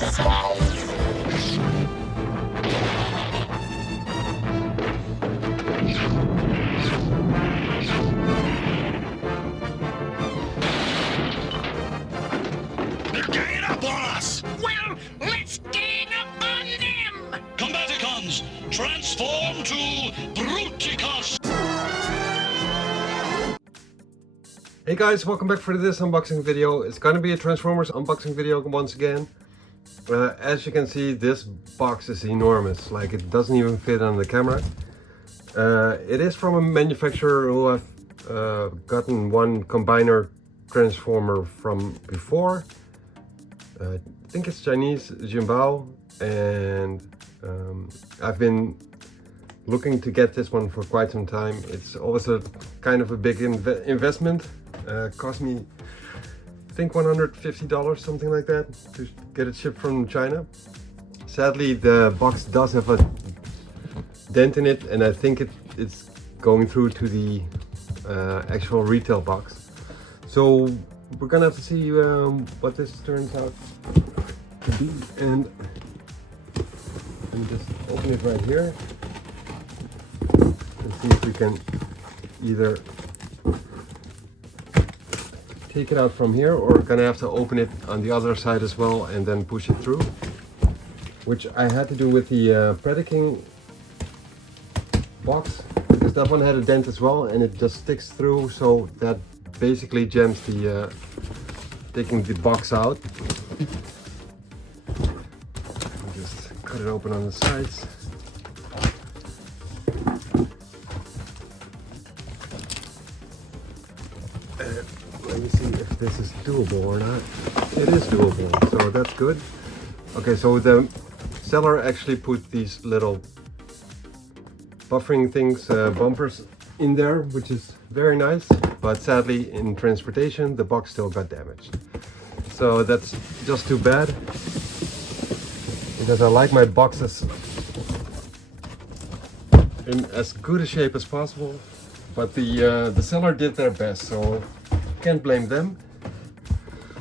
Gang up on us! Well, let's gang up on them! Combaticons, transform to BRUTICUS! Hey guys, welcome back for this unboxing video. It's gonna be a Transformers unboxing video once again. As you can see, this box is enormous, like it doesn't even fit on the camera. It is from a manufacturer who I've gotten one combiner transformer from before. I think it's Chinese, JINBAO, and I've been looking to get this one for quite some time. It's always a kind of a big investment. Cost me, I think $150, something like that, to get it shipped from China. Sadly, the box does have a dent in it, and I think it's going through to the actual retail box. So we're gonna have to see what this turns out to be, and let me just open it right here and see if we can either take it out from here, or we're gonna have to open it on the other side as well and then push it through, which I had to do with the BRUTICUS box, because that one had a dent as well and it just sticks through, so that basically jams the taking the box out. Just cut it open on the sides. Let me see if this is doable or not. It is doable, so that's good. Okay, so the seller actually put these little buffering things, bumpers in there, which is very nice, but sadly in transportation the box still got damaged. So that's just too bad, because I like my boxes in as good a shape as possible, but the seller did their best, so can't blame them.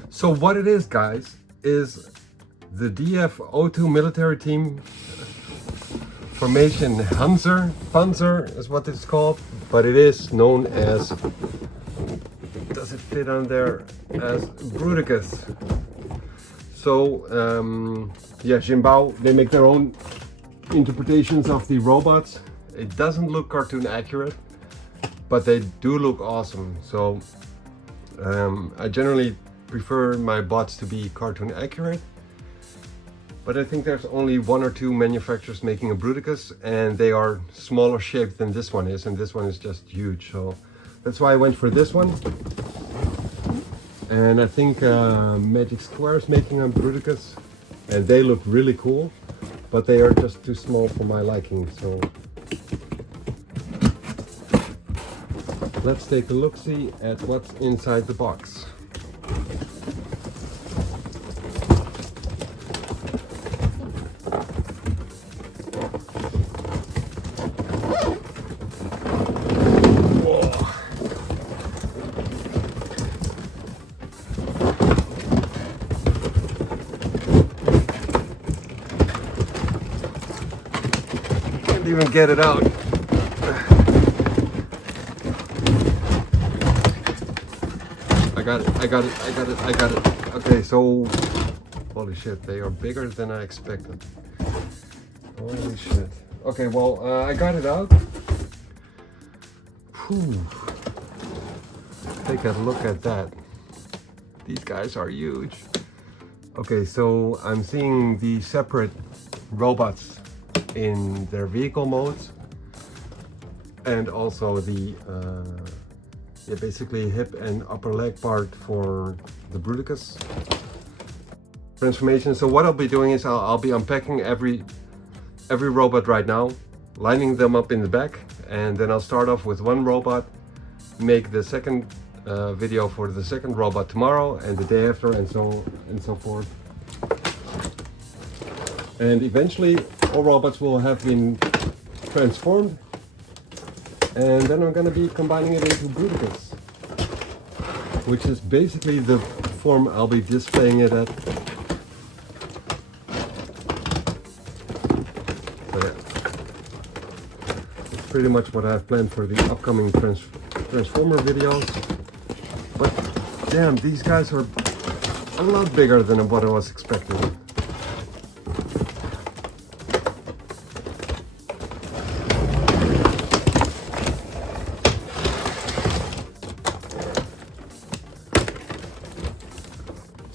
So what it is, guys, is the DF-02 military team formation Panzer is what it's called, but it is known as, does it fit on there, as BRUTICUS. So yeah, JINBAO, they make their own interpretations of the robots. It doesn't look cartoon accurate, but they do look awesome. So I generally prefer my bots to be cartoon accurate, but I think there's only one or two manufacturers making a BRUTICUS, and they are smaller shaped than this one is, and this one is just huge. So that's why I went for this one. And I think Magic Square is making a BRUTICUS, and they look really cool, but they are just too small for my liking. So let's take a look-see at what's inside the box. Can't even get it out. I got it. Okay, so holy shit, they are bigger than I expected. Holy shit. Okay, well, I got it out. Whew. Take a look at that. These guys are huge. Okay, so I'm seeing the separate robots in their vehicle modes, and also the basically hip and upper leg part for the BRUTICUS transformation. So what I'll be doing is I'll be unpacking every robot right now, lining them up in the back, and then I'll start off with one robot, make the second video for the second robot tomorrow and the day after, and so forth. And eventually all robots will have been transformed, and then I'm going to be combining it into BRUTICUS, which is basically the form I'll be displaying it at So yeah, it's pretty much what I have planned for the upcoming Transformer videos. But damn, these guys are a lot bigger than what I was expecting.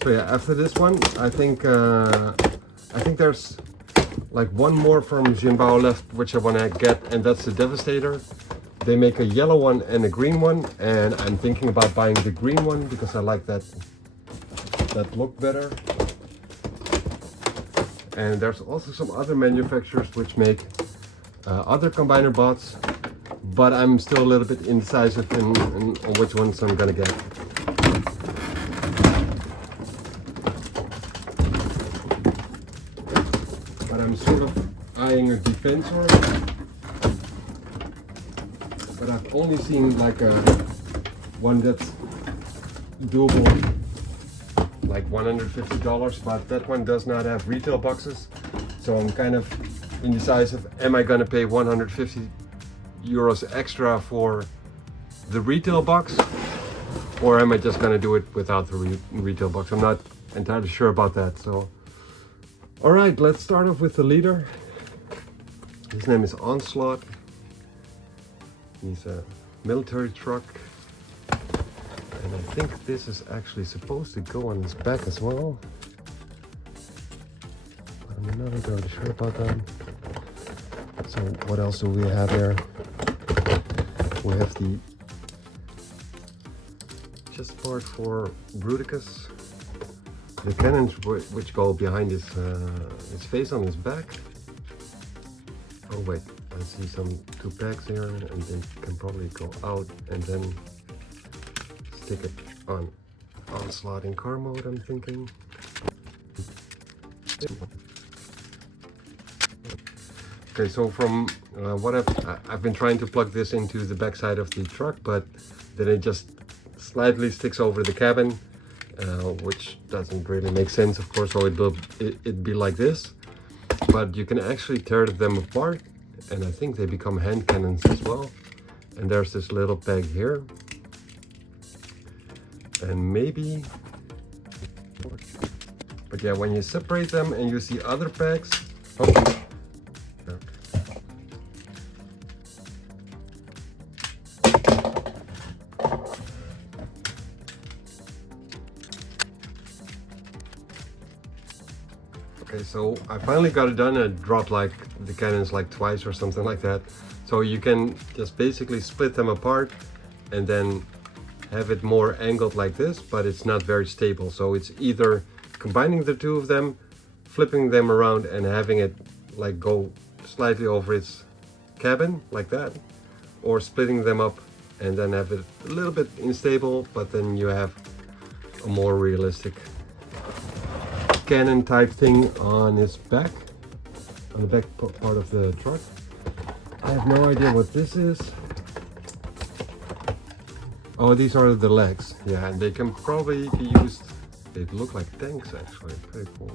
So yeah, after this one, I think there's like one more from JINBAO left, which I want to get, and that's the Devastator. They make a yellow one and a green one, and I'm thinking about buying the green one because I like that look better. And there's also some other manufacturers which make other combiner bots, but I'm still a little bit indecisive on which ones I'm gonna get. But I'm sort of eyeing a Defensor, but I've only seen like one that's doable, like $150, but that one does not have retail boxes, so I'm kind of indecisive. Am I gonna pay 150 euros extra for the retail box, or am I just gonna do it without the retail box? I'm not entirely sure about that. So all right, let's start off with the leader. His name is Onslaught. He's a military truck, and I think this is actually supposed to go on his back as well. I'm not entirely sure about that. So what else do we have here? We have the chest part for Bruticus. The cannons which go behind his face on his back. Oh wait, I see two pegs here, and they can probably go out and then stick it on Onslaught in car mode, I'm thinking. Okay, so from what I've been trying to plug this into the back side of the truck, but then it just slightly sticks over the cabin. Which doesn't really make sense, of course, so it'd be like this, but you can actually tear them apart, and I think they become hand cannons as well. And there's this little peg here, and maybe, but yeah, when you separate them and you see other pegs, oh, okay, so I finally got it done. I dropped like the cannons like twice or something like that. So you can just basically split them apart and then have it more angled like this, but it's not very stable. So it's either combining the two of them, flipping them around and having it like go slightly over its cabin like that, or splitting them up and then have it a little bit unstable, but then you have a more realistic cannon type thing on his back, on the back part of the truck. I have no idea what this is. Oh, these are the legs. Yeah, and they can probably be used. They look like tanks actually. Pretty cool.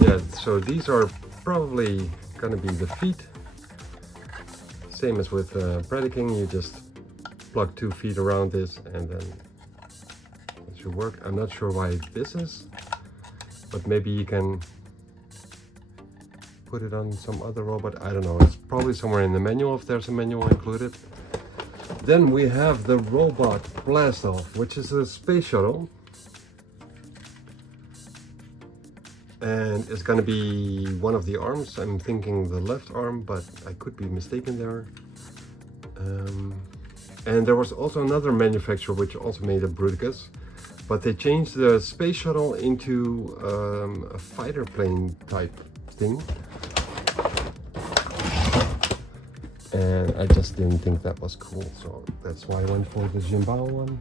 Yeah, so these are probably gonna be the feet. Same as with Predicing, you just plug 2 feet around this and then it should work. I'm not sure why this is, but maybe you can put it on some other robot. I don't know. It's probably somewhere in the manual if there's a manual included. Then we have the robot Blastoff, which is a space shuttle. And it's gonna be one of the arms. I'm thinking the left arm, but I could be mistaken there. And there was also another manufacturer which also made a Bruticus, but they changed the space shuttle into a fighter plane type thing. And I just didn't think that was cool, so that's why I went for the JINBAO one.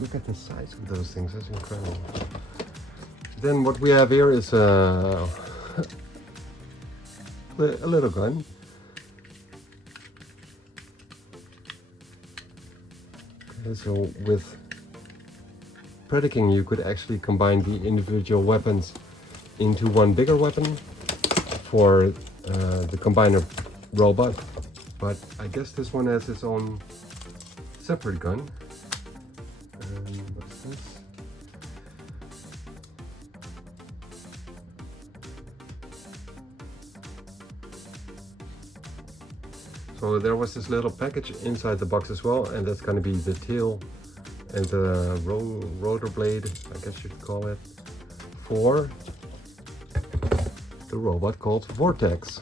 Look at the size of those things, that's incredible. Then what we have here is a little gun. Okay, so with Brutiking, you could actually combine the individual weapons into one bigger weapon for the combiner robot. But I guess this one has its own separate gun. What's this? So there was this little package inside the box as well, and that's going to be the tail and the rotor blade, I guess you could call it, for the robot called Vortex.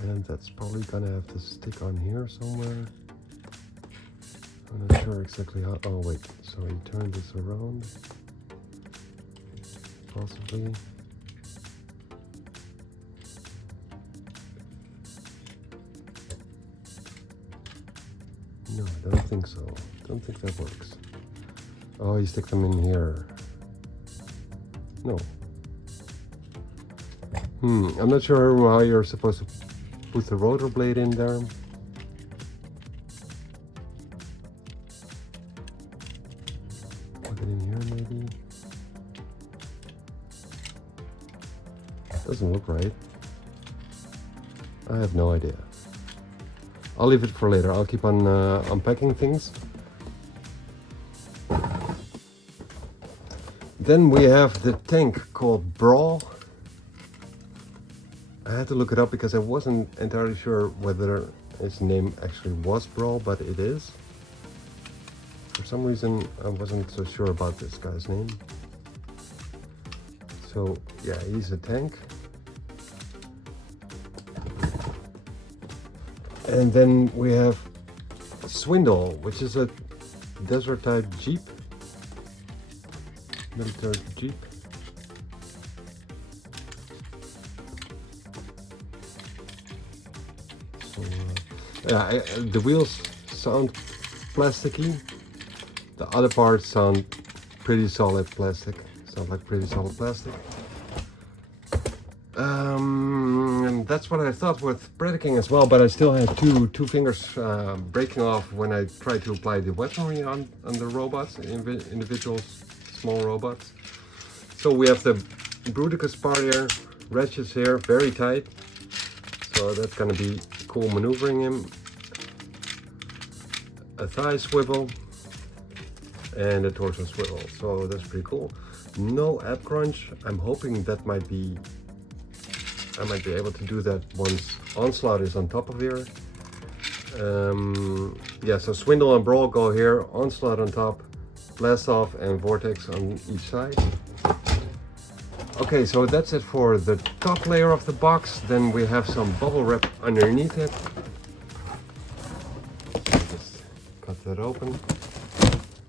And that's probably gonna have to stick on here somewhere. I'm not sure exactly how. Oh wait, so you turn this around, possibly. No, I don't think so. Don't think that works. Oh, you stick them in here. No. I'm not sure how you're supposed to put the rotor blade in there. Put it in here maybe. Doesn't look right. I have no idea. I'll leave it for later. I'll keep on unpacking things. Then we have the tank called Brawl. I had to look it up because I wasn't entirely sure whether its name actually was Brawl, but it is. For some reason I wasn't so sure about this guy's name. So yeah, he's a tank. And then we have SWINDLE, which is a desert type Jeep. Military Jeep. So, yeah, the wheels sound plasticky. The other parts sound pretty solid plastic. Sound like pretty solid plastic. And that's what I thought with Brutiking as well, but I still had two fingers breaking off when I tried to apply the weaponry on the robots, individual small robots. So we have the BRUTICUS part here, ratchets here, very tight. So that's gonna be cool maneuvering him. A thigh swivel and a torso swivel. So that's pretty cool. No ab crunch. I'm hoping that I might be able to do that once Onslaught is on top of here. Yeah, so SWINDLE and Brawl go here, Onslaught on top, Blast Off and Vortex on each side. Okay, so that's it for the top layer of the box. Then we have some bubble wrap underneath it. Just cut that open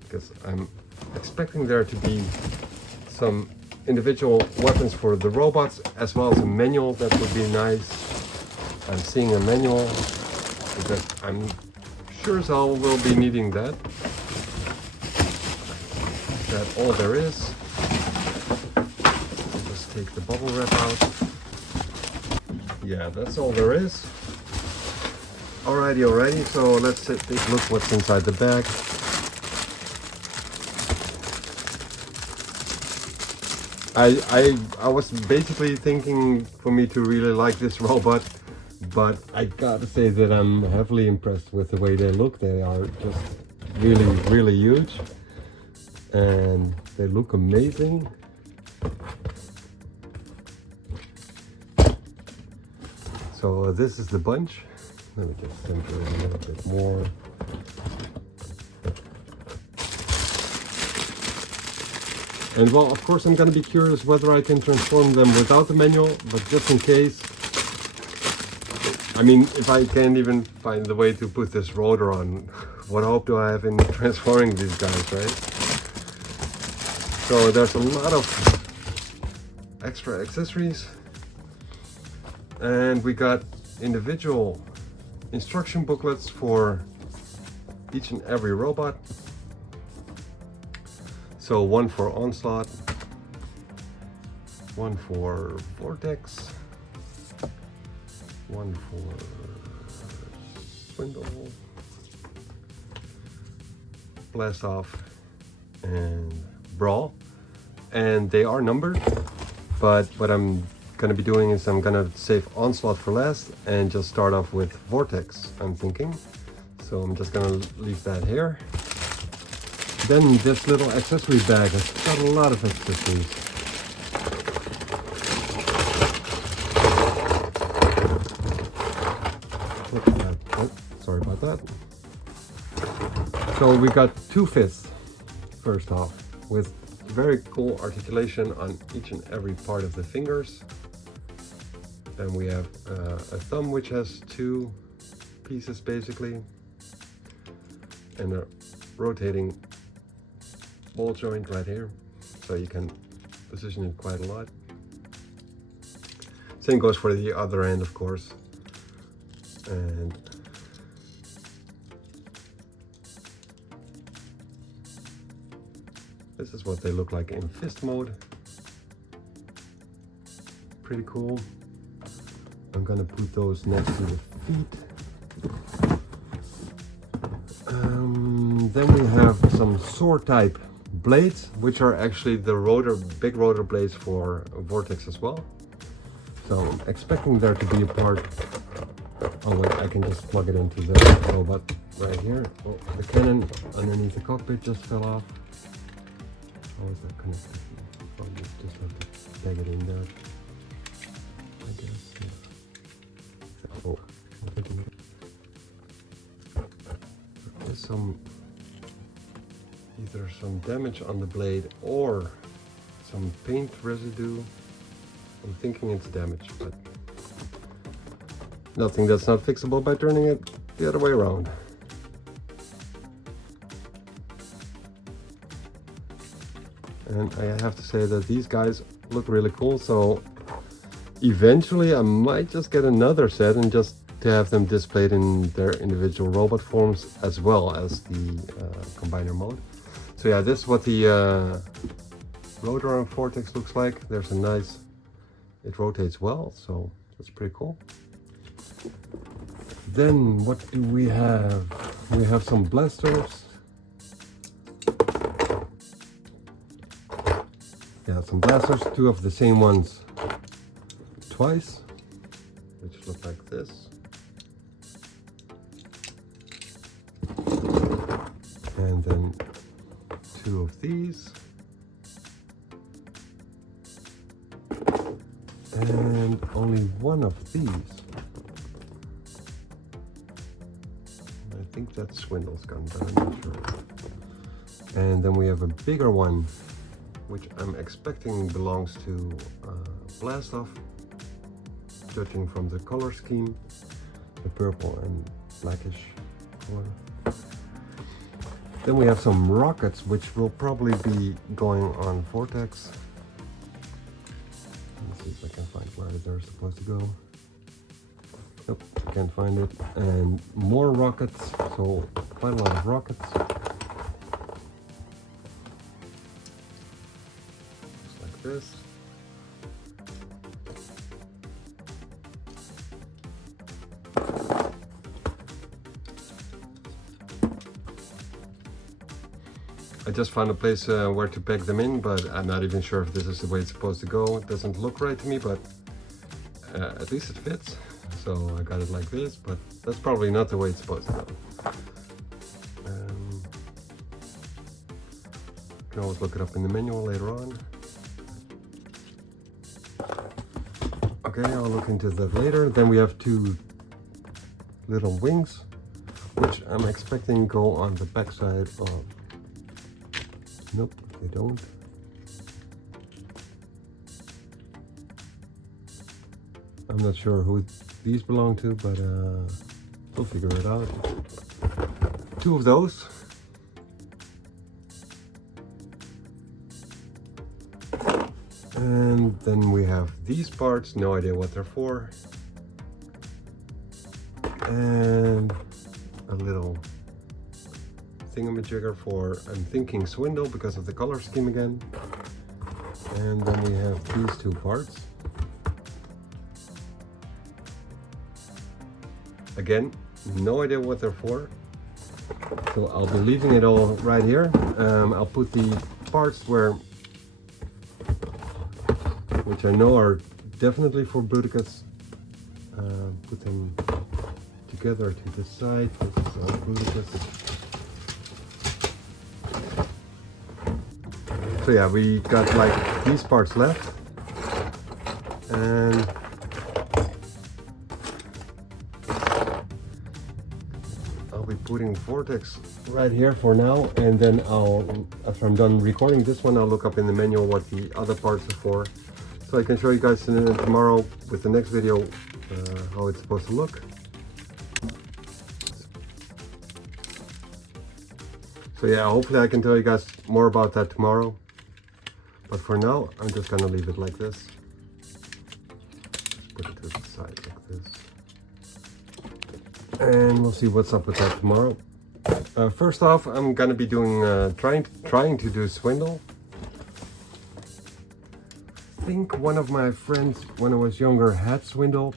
because I'm expecting there to be some individual weapons for the robots as well as a manual. That would be nice. I'm seeing a manual because I'm sure as hell will be needing that. That's all there is. Let's take the bubble wrap out. Yeah, that's all there is. Alrighty, so let's take a look what's inside the bag. I was basically thinking for me to really like this robot, but I gotta say that I'm heavily impressed with the way they look. They are just really huge and they look amazing. So this is the bunch. Let me just center it a little bit more. And well, of course I'm going to be curious whether I can transform them without the manual, but just in case. I mean, if I can't even find the way to put this rotor on, what hope do I have in transforming these guys, right? So there's a lot of extra accessories. And we got individual instruction booklets for each and every robot. So one for Onslaught, one for Vortex, one for Swindle, Blast Off, and Brawl. And they are numbered, but what I'm gonna be doing is I'm gonna save Onslaught for last and just start off with Vortex, I'm thinking. So I'm just gonna leave that here. Then this little accessory bag has got a lot of accessories. Oh, sorry about that. So we got 2/5 first off, with very cool articulation on each and every part of the fingers. Then we have a thumb which has 2 pieces basically, and a rotating ball joint right here, so you can position it quite a lot. Same goes for the other end, of course. And this is what they look like in fist mode. Pretty cool. I'm gonna put those next to the feet. Then we have some sword type blades, which are actually the big rotor blades for Vortex as well. So I'm expecting there to be a part. Oh wait, I can just plug it into the robot right here. Oh, the cannon underneath the cockpit just fell off. How is that connected? Oh, you just have to peg it in there, I guess. Yeah. Oh, there's either some damage on the blade or some paint residue. I'm thinking it's damage, but nothing that's not fixable by turning it the other way around. And I have to say that these guys look really cool, so eventually I might just get another set and just to have them displayed in their individual robot forms as well as the combiner mode. So yeah, this is what the rotor on Vortex looks like. There's a nice, it rotates well, so that's pretty cool. Then what do we have? We have some blasters. Yeah, some blasters, 2 of the same ones twice, which look like this. And then 2 of these. And only 1 of these. I think that's Swindle's gun, but I'm not sure. And then we have a bigger one, which I'm expecting belongs to Blast Off, judging from the color scheme, the purple and blackish color. Then we have some rockets, which will probably be going on Vortex. Let's see if I can find where they're supposed to go. Nope, can't find it. And more rockets, so quite a lot of rockets. Just like this. I just found a place where to peg them in, but I'm not even sure if this is the way it's supposed to go. It doesn't look right to me, but at least it fits. So I got it like this, but that's probably not the way it's supposed to go. You can always look it up in the manual later on. Okay, I'll look into that later. Then we have 2 little wings, which I'm expecting go on the back side of... Nope, they don't. I'm not sure who these belong to, but we'll figure it out. 2 of those. And then we have these parts, no idea what they're for. And a little thingamajigger for, I'm thinking, Swindle because of the color scheme again. And then we have these 2 parts. Again, no idea what they're for. So I'll be leaving it all right here. I'll put the parts which I know are definitely for Bruticus. Put them together to the side. This is all Bruticus. So yeah, we got like these parts left, and I'll be putting Vortex right here for now, and then after I'm done recording this one, I'll look up in the manual what the other parts are for, so I can show you guys tomorrow with the next video how it's supposed to look. So yeah, hopefully I can tell you guys more about that tomorrow. But for now, I'm just gonna leave it like this. Put it to the side like this. And we'll see what's up with that tomorrow. First off, I'm gonna be doing trying to do Swindle. I think one of my friends when I was younger had Swindle,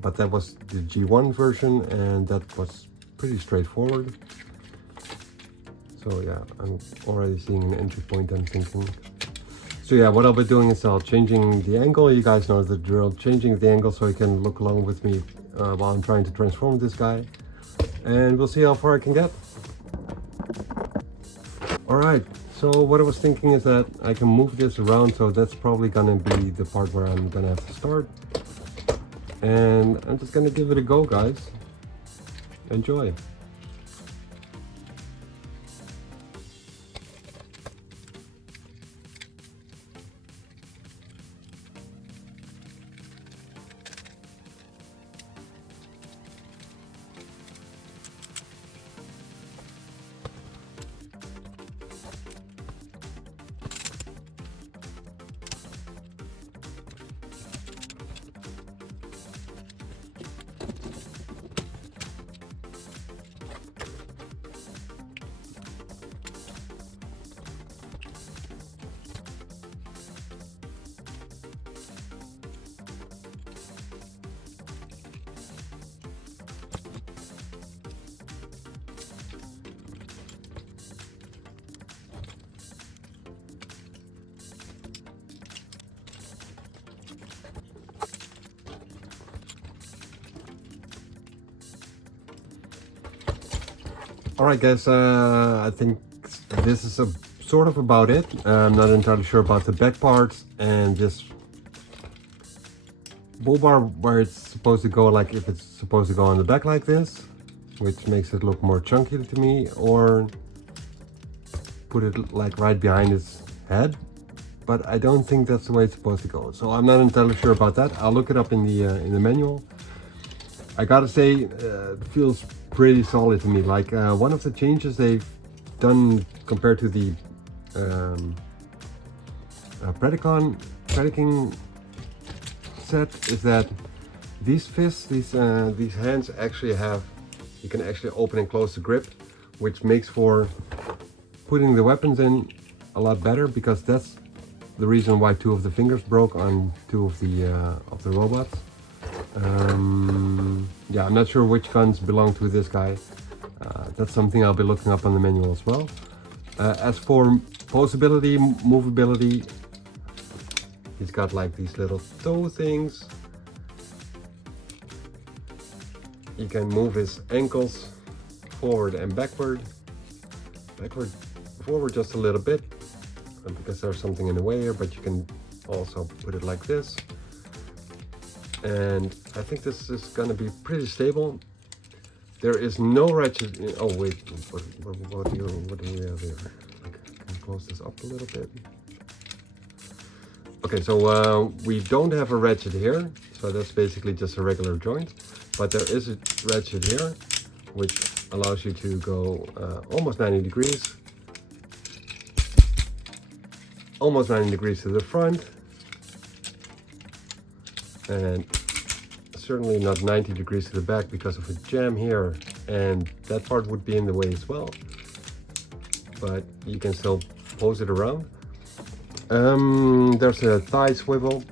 but that was the G1 version, and that was pretty straightforward. So yeah, I'm already seeing an entry point, I'm thinking. So yeah, what I'll be doing is changing the angle. You guys know the drill, changing the angle so you can look along with me while I'm trying to transform this guy. And we'll see how far I can get. Alright, so what I was thinking is that I can move this around, so that's probably gonna be the part where I'm gonna have to start. And I'm just gonna give it a go, guys. Enjoy. Alright guys, I think this is sort of about it. I'm not entirely sure about the back parts and this bull bar where it's supposed to go, like if it's supposed to go on the back like this, which makes it look more chunky to me, or put it like right behind his head. But I don't think that's the way it's supposed to go. So I'm not entirely sure about that. I'll look it up in the manual. I gotta say, it feels pretty solid to me. Like one of the changes they've done compared to the Predicon set is that these fists, these hands actually have, you can actually open and close the grip, which makes for putting the weapons in a lot better, because that's the reason why two of the fingers broke on two of the robots. Yeah, I'm not sure which guns belong to this guy. That's something I'll be looking up on the manual as well. As for posability, movability, he's got like these little toe things. You can move his ankles forward and backward. Forward just a little bit, because there's something in the way here, but you can also put it like this. And I think this is going to be pretty stable. There is no ratchet. Oh wait, what do we have here? Can I close this up a little bit? Okay, so we don't have a ratchet here, so that's basically just a regular joint. But there is a ratchet here, which allows you to go almost 90 degrees. Almost 90 degrees to the front. And certainly not 90 degrees to the back because of a jam here, and that part would be in the way as well, but you can still pose it around. There's a thigh swivel.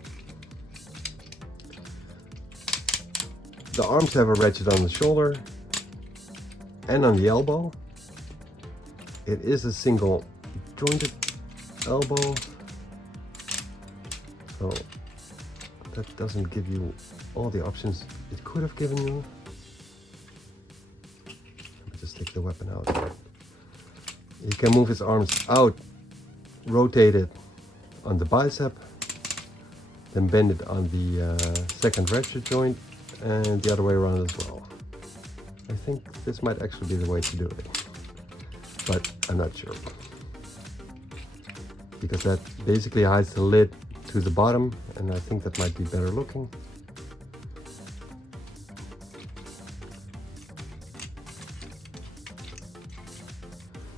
The arms have a ratchet on the shoulder and on the elbow. It is a single jointed elbow, so that doesn't give you all the options it could have given you. Let me just take the weapon out. You can move his arms out, rotate it on the bicep, then bend it on the second ratchet joint, and the other way around as well. I think this might actually be the way to do it, but I'm not sure, because that basically hides the lid to the bottom, and I think that might be better looking.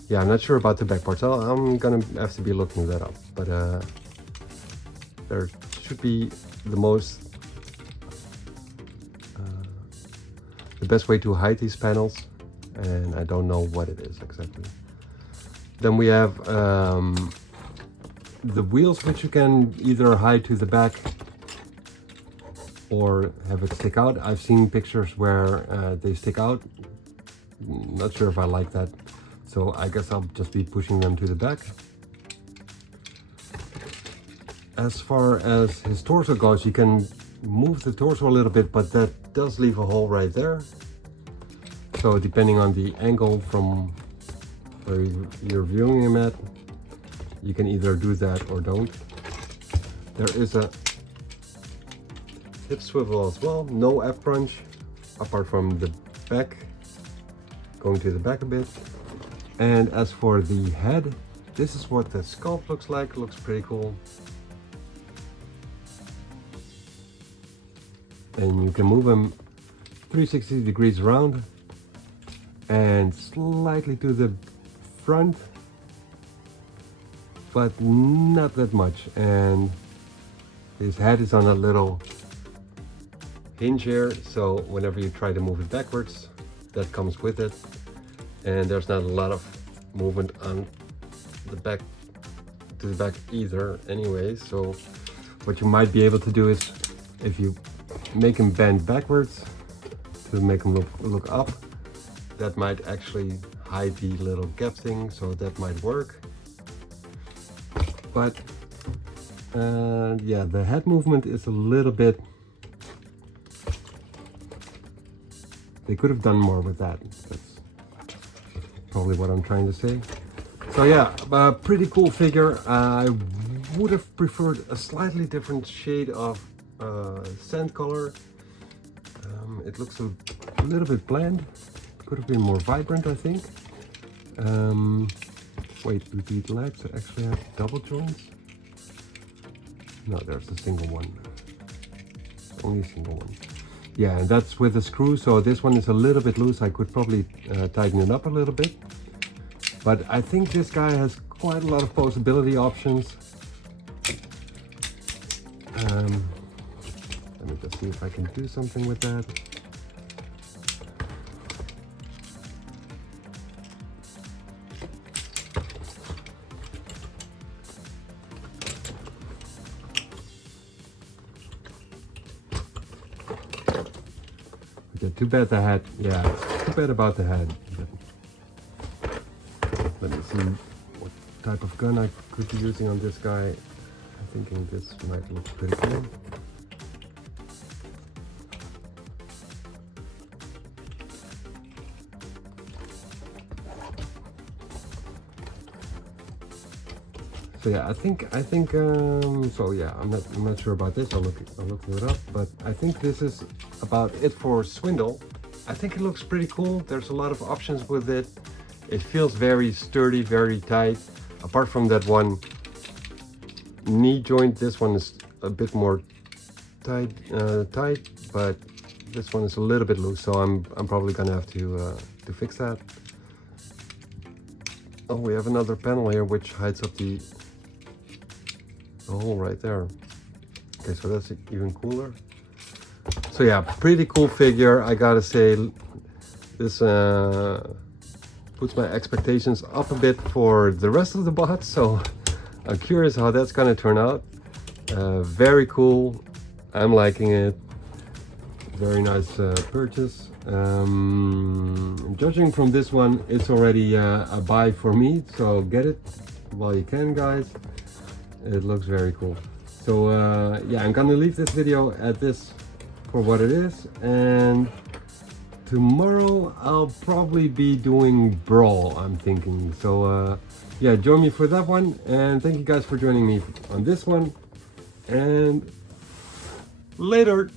Yeah, I'm not sure about the back parts. I'm gonna have to be looking that up, but there should be the best way to hide these panels, and I don't know what it is exactly. Then we have the wheels, which you can either hide to the back or have it stick out. I've seen pictures where they stick out. Not sure if I like that, so I guess I'll just be pushing them to the back. As far as his torso goes, you can move the torso a little bit, but that does leave a hole right there. So depending on the angle from where you're viewing him at, you can either do that or don't. There is a hip swivel as well, no F crunch, apart from the back, going to the back a bit. And as for the head, this is what the sculpt looks like. It looks pretty cool. And you can move him 360 degrees around and slightly to the front, but not that much. And his head is on a little hinge here, so whenever you try to move it backwards, that comes with it. And there's not a lot of movement on the back to the back either anyway. So what you might be able to do is, if you make him bend backwards to make him look up, that might actually hide the little gap thing, so that might work. But yeah, the head movement is a little bit, they could have done more with that. That's probably what I'm trying to say. So yeah, a pretty cool figure. I would have preferred a slightly different shade of sand color. It looks a little bit bland. Could have been more vibrant, I think. Wait, do these legs actually have double joints? No, there's a single one. Only a single one. Yeah, and that's with a screw, so this one is a little bit loose. I could probably tighten it up a little bit. But I think this guy has quite a lot of posability options. Let me just see if I can do something with that. Okay, too bad the head. Yeah, too bad about the head. Let me see what type of gun I could be using on this guy. I'm thinking this might look pretty cool. So yeah, I think so yeah, I'm not sure about this. I'll look it up, but I think this is about it for Swindle. I think it looks pretty cool. There's a lot of options with it. It feels very sturdy, very tight. Apart from that one knee joint, this one is a bit more tight, but this one is a little bit loose. So I'm probably gonna have to fix that. Oh, we have another panel here which hides up the hole right there. Okay, so that's even cooler. So yeah, pretty cool figure. I gotta say, this puts my expectations up a bit for the rest of the bots. So I'm curious how that's gonna turn out. Very cool. I'm liking it. very nice purchase. Judging from this one, it's already a buy for me, so get it while you can, guys. It looks very cool. So yeah, I'm gonna leave this video at this for what it is, and tomorrow I'll probably be doing Brawl, I'm thinking. So yeah, join me for that one, and thank you guys for joining me on this one, and later.